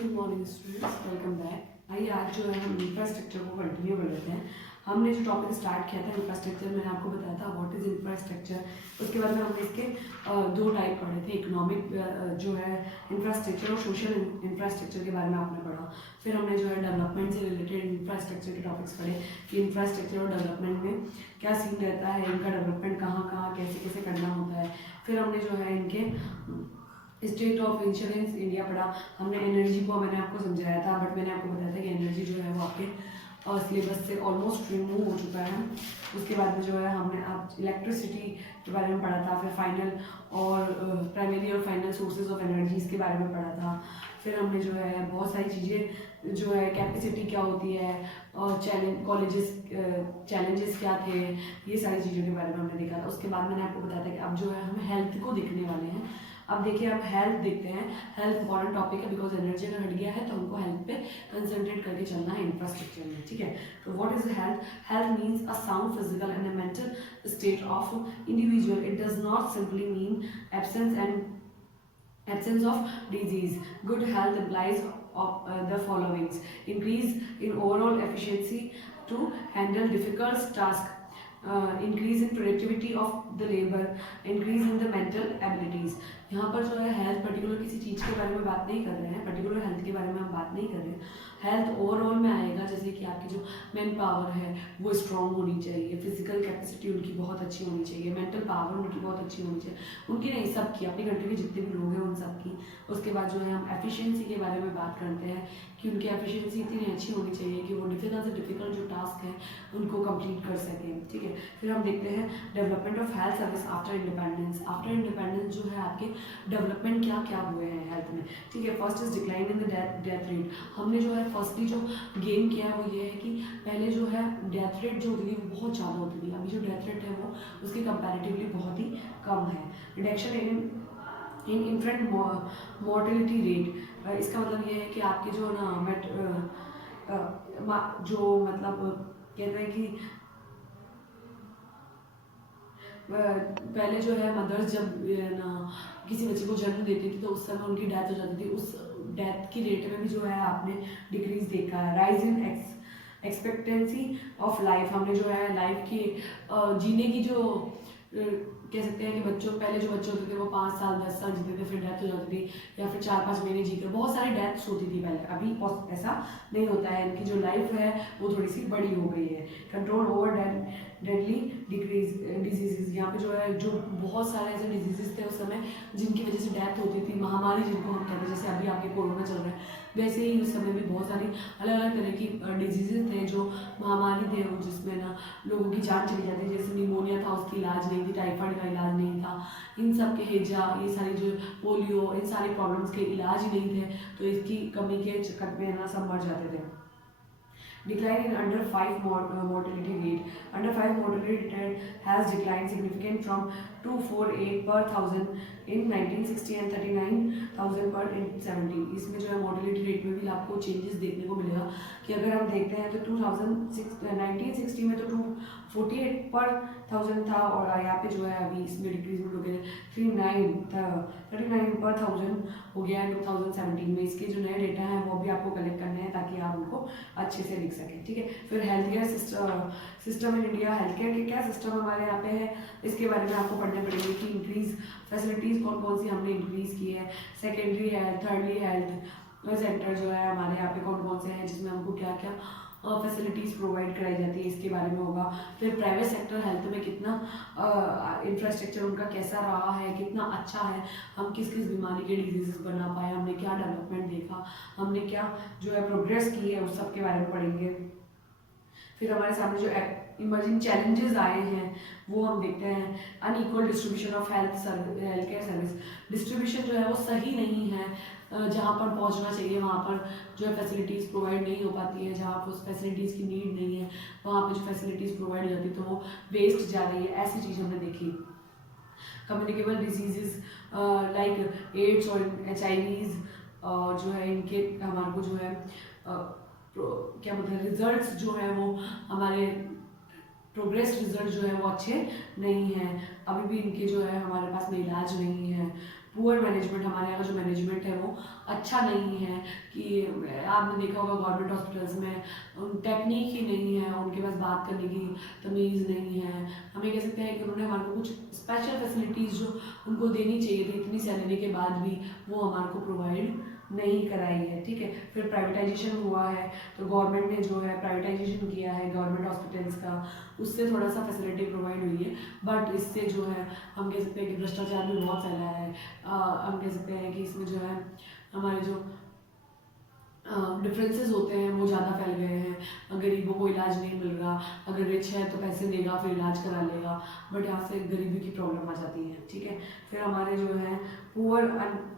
Good morning students, welcome back. आइए आज जो है हम इंफ्रास्ट्रक्चर को कंटिन्यू कर लेते हैं। हमने जो टॉपिक स्टार्ट किया था इंफ्रास्ट्रक्चर, मैंने आपको बताया था व्हाट इज़ इंफ्रास्ट्रक्चर। उसके बाद में हमने इसके दो टाइप पढ़े थे, इकोनॉमिक जो है इंफ्रास्ट्रक्चर और सोशल इंफ्रास्ट्रक्चर के बारे में आपने पढ़ा। फिर हमने जो है डेवलपमेंट से रिलेटेड इंफ्रास्ट्रक्चर के टॉपिक्स पढ़े कि इंफ्रास्ट्रक्चर और डेवलपमेंट में क्या सीन रहता है, इनका डेवलपमेंट कहाँ कहाँ कैसे कैसे करना होता है। फिर हमने जो है इनके स्टेट ऑफ इंश्योरेंस इंडिया पढ़ा। हमने एनर्जी को मैंने आपको समझाया था, बट मैंने आपको बताया था कि एनर्जी जो है वो आपके सिलेबस से ऑलमोस्ट रिमूव हो चुका है। उसके बाद में जो है हमने आप इलेक्ट्रिसिटी के बारे में पढ़ा था, फिर फाइनल और प्राइमरी और फाइनल सोर्सेज ऑफ एनर्जीज के बारे में पढ़ा था। फिर हमने जो है बहुत सारी चीज़ें जो है कैपेसिटी क्या होती है और चैलेंजेस क्या थे, ये सारी चीज़ों के बारे में हमने देखा था। उसके बाद मैंने आपको बताया था कि अब जो है हम हेल्थ को देखने वाले हैं। अब देखिए अब हेल्थ देखते हैं। हेल्थ इंपॉर्टेंट टॉपिक है बिकॉज एनर्जी अगर हट गया है तो हमको हेल्थ पे कंसंट्रेट करके चलना है इंफ्रास्ट्रक्चर में, ठीक है। तो what is health? Health means a sound physical and a mental state of individual. It does not simply mean absence of disease. Good health implies the followings: increase in overall efficiency to handle difficult tasks, increase in productivity of the labor, increase in the mental abilities. यहाँ पर जो है health particular किसी चीज़ के बारे में बात नहीं कर रहे हैं, पर्टिकुलर हेल्थ के बारे में हम बात नहीं कर रहे हैं। हेल्थ ओवरऑल में आएगा, जैसे कि आपकी जो मैन पावर है वो स्ट्रॉन्ग होनी चाहिए, फिजिकल कैपेसिटी उनकी बहुत अच्छी होनी चाहिए, मेंटल पावर उनकी बहुत अच्छी होनी चाहिए, उनकी नहीं सबकी, अपनी कंट्री के जितने भी लोग हैं उन सबकी। उसके बाद जो है हम एफिशिएंसी के बारे में बात करते हैं कि उनकी एफिशिएंसी इतनी अच्छी होनी चाहिए कि वो डिफिकल्ट से डिफिकल्ट जो टास्क है उनको कंप्लीट कर सकें, ठीक है। फिर हम देखते हैं development of health service after independence. After independence जो है आपके डेवलपमेंट क्या क्या हुए हैं हेल्थ में, ठीक है। First is decline in the death rate. हमने जो है फर्स्टली जो गेन किया है वो ये है कि पहले जो है डेथ रेट जो होती थी वो बहुत ज़्यादा होती थी, अभी जो डेथ रेट है वो उसकी कंपैरेटिवली बहुत ही कम है। Reduction in infant mortality rate. इसका मतलब ये है कि आपके जो ना जो मतलब कहते हैं कि पहले जो है मदर्स जब ना किसी बच्चे को जन्म देती थी तो उस समय उनकी डेथ हो जाती थी, उस डेथ की रेट में भी जो है आपने डिक्रीज देखा है। Rise in expectancy of life. हमने जो है लाइफ की जीने की जो कह सकते हैं कि बच्चों पहले जो बच्चे होते थे वो 5 साल 10 साल जीते थे, फिर डेथ हो जाती थी, या फिर 4-5 महीने जीते, बहुत सारी डेथ्स होती थी पहले। अभी ऐसा नहीं होता है, इनकी जो लाइफ है वो थोड़ी सी बड़ी हो गई है। Control over deadly diseases. यहाँ पे जो है जो बहुत सारे ऐसे डिजीजेस थे उस समय जिनकी वजह से डेथ होती थी, महामारी जिनको हम कहते हैं, जैसे अभी आपके कोरोना चल रहा है, वैसे ही उस समय भी बहुत सारी अलग अलग तरह की डिजीजेस थे जो महामारी थे, जिसमें ना लोगों की जान चली जाती है। जैसे निमोनिया था, उसकी इलाज नहीं थी, टाइफाइड का इलाज नहीं था, इन सब के हेजा, ये सारी जो पोलियो, इन सारे प्रॉब्लम्स के इलाज ही नहीं थे, तो इसकी कमी के चक्कर में ना सब मर जाते थे। Decline in under 5 mortality rate. Under 5 mortality rate has declined significant from 248 per thousand in 1960 and 39,000 per in 70। इसमें जो है mortality rate में भी आपको changes देखने को मिलेगा कि अगर हम देखते हैं तो 1960 में तो 248 पर थाउजेंड था, और यहाँ पे जो है अभी इसमें डिक्रीजमेंट हो गया 39 पर थाउजेंड हो गया है 2017 में। इसके जो नए डेटा हैं वो भी आपको कलेक्ट करने हैं ताकि आप उनको अच्छे से लिख सकें, ठीक है। फिर health care system in India. Health care के क्या सिस्टम हमारे यहाँ पे है, इसके बारे में आपको पढ़ने पड़ेंगे कि इंक्रीज फैसिलिटीज़ कौन कौन सी हमने इंक्रीज़ की है। Secondary health, thirdly health centre जो है हमारे यहाँ पे कौन कौन से हैं जिसमें हमको क्या क्या फैसिलिटीज़ प्रोवाइड कराई जाती है, इसके बारे में होगा। फिर प्राइवेट सेक्टर हेल्थ में कितना इंफ्रास्ट्रक्चर उनका कैसा रहा है, कितना अच्छा है, हम किस किस बीमारी के डिजीजेस बना पाए, हमने क्या डेवलपमेंट देखा, हमने क्या जो है प्रोग्रेस की है, उस सब के बारे में पढ़ेंगे। फिर हमारे सामने जो इमर्जिंग चैलेंजेस आए हैं वो हम देखते हैं। Unequal distribution of health care service. Distribution जो है वो सही नहीं है, जहाँ पर पहुँचना चाहिए वहाँ पर जो है फैसिलिटीज़ प्रोवाइड नहीं हो पाती है, जहाँ पर उस फैसिलिटीज़ की नीड नहीं है वहाँ पर जो फैसिलिटीज़ प्रोवाइड हो जाती है तो वो वेस्ट जा रही है, ऐसी चीज़ हमने देखी। कम्युनिकेबल डिजीजेज लाइक एड्स और HIV जो है इनके हमारे को जो है क्या बोलते हैं रिजल्ट्स जो है वो हमारे प्रोग्रेस रिजल्ट जो है वो अच्छे नहीं हैं, अभी भी इनके जो है हमारे पास में इलाज नहीं है। पुअर मैनेजमेंट, हमारे यहाँ का जो मैनेजमेंट है वो अच्छा नहीं है। कि आपने देखा होगा गवर्नमेंट हॉस्पिटल्स में टेक्निक ही नहीं है, उनके पास बात करने की तमीज़ नहीं है। हमें कह सकते हैं कि उन्होंने हमारे को कुछ स्पेशल फैसिलिटीज़ जो उनको देनी चाहिए थी इतनी सैलरी के बाद भी, वो हमारे को प्रोवाइड नहीं कराई है। ठीक है, फिर प्राइवेटाइजेशन हुआ है, तो गवर्नमेंट ने जो है प्राइवेटाइजेशन किया है गवर्नमेंट हॉस्पिटल्स का, उससे थोड़ा सा फैसिलिटी प्रोवाइड हुई है। बट इससे जो है हम कह सकते हैं कि भ्रष्टाचार भी बहुत फैला है। हम कह सकते हैं कि इसमें जो है हमारे जो डिफरेंसेस होते हैं वो ज़्यादा फैल गए हैं। गरीबों को इलाज नहीं मिल रहा, अगर रिच है तो पैसे देगा फिर इलाज करा लेगा, बट यहाँ से गरीबी की प्रॉब्लम आ जाती है। ठीक है, फिर हमारे जो है poor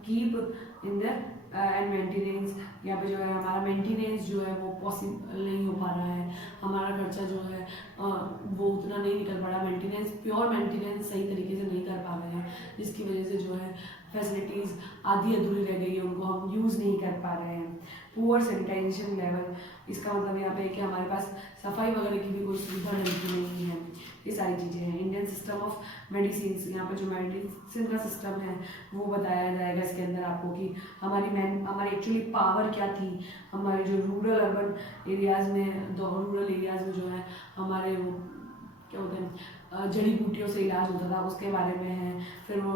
keep in the end maintenance, यहाँ पे जो है हमारा मेंटेनेंस जो है वो पॉसिबल नहीं हो पा रहा है। हमारा खर्चा जो है वो उतना नहीं निकल पा रहा, मेंटेनेंस प्योर मेंटेनेंस सही तरीके से नहीं कर पा रहे हैं, जिसकी वजह से जो है फैसिलिटीज़ आधी अधूरी रह गई है, उनको हम यूज़ नहीं कर पा रहे हैं। पुअर सैनिटाइजेशन लेवल, इसका मतलब यहाँ पे है कि हमारे पास सफाई वगैरह की भी कोई सुविधा नहीं है। ये सारी चीज़ें हैं। इंडियन सिस्टम ऑफ मेडिसिन, यहाँ पे जो मेडिसिन का सिस्टम है वो बताया जाएगा इसके अंदर आपको कि हमारी एक्चुअली पावर क्या थी। हमारे जो रूरल अर्बन एरियाज़ में, रूरल एरियाज़ में जो है हमारे वो क्या होते हैं जड़ी बूटियों से इलाज होता था, उसके बारे में है। फिर वो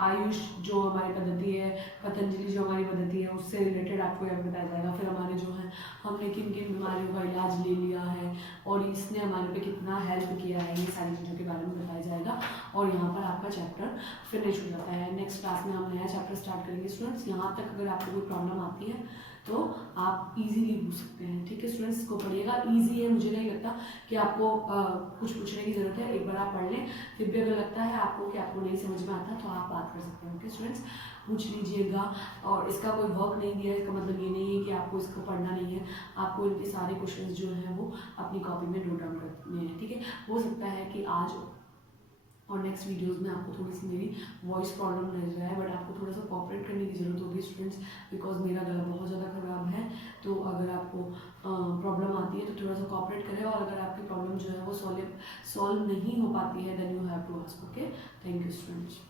आयुष जो हमारी पद्धति है, पतंजलि जो हमारी पद्धति है, उससे रिलेटेड आपको यहाँ बताया जाएगा। फिर हमारे जो है हमने किन किन बीमारियों का इलाज ले लिया है और इसने हमारे पे कितना हेल्प किया है, ये सारी चीज़ों के बारे में बताया जाएगा। और यहाँ पर आपका चैप्टर फिनिश हो जाता है। नेक्स्ट क्लास में हम नया चैप्टर स्टार्ट करेंगे स्टूडेंट्स। यहाँ तक अगर आपको कोई प्रॉब्लम आती है तो आप इजीली पूछ सकते हैं। ठीक है स्टूडेंट्स, इसको पढ़िएगा, इजी है, मुझे नहीं लगता कि आपको कुछ पूछने की ज़रूरत है। एक बार आप पढ़ लें, फिर भी अगर लगता है आपको कि आपको नहीं समझ में आता तो आप बात कर सकते हैं। ओके स्टूडेंट्स, पूछ लीजिएगा। और इसका कोई वर्क नहीं दिया है, इसका मतलब ये नहीं है कि आपको इसको पढ़ना नहीं है, आपको इनके सारे क्वेश्चन जो हैं वो अपनी कॉपी में नोट डाउन करने हैं। ठीक है, हो सकता है कि आज और नेक्स्ट वीडियोस में आपको थोड़ी सी मेरी वॉइस प्रॉब्लम लग रहा है, बट आपको थोड़ा सा कॉपरेट करने की ज़रूरत होगी स्टूडेंट्स, बिकॉज मेरा गला बहुत ज़्यादा ख़राब है। तो अगर आपको प्रॉब्लम आती है तो थोड़ा सा कॉपरेट करें, और अगर आपकी प्रॉब्लम जो है वो सॉल्व नहीं हो पाती है then you have to ask. Okay, thank you students.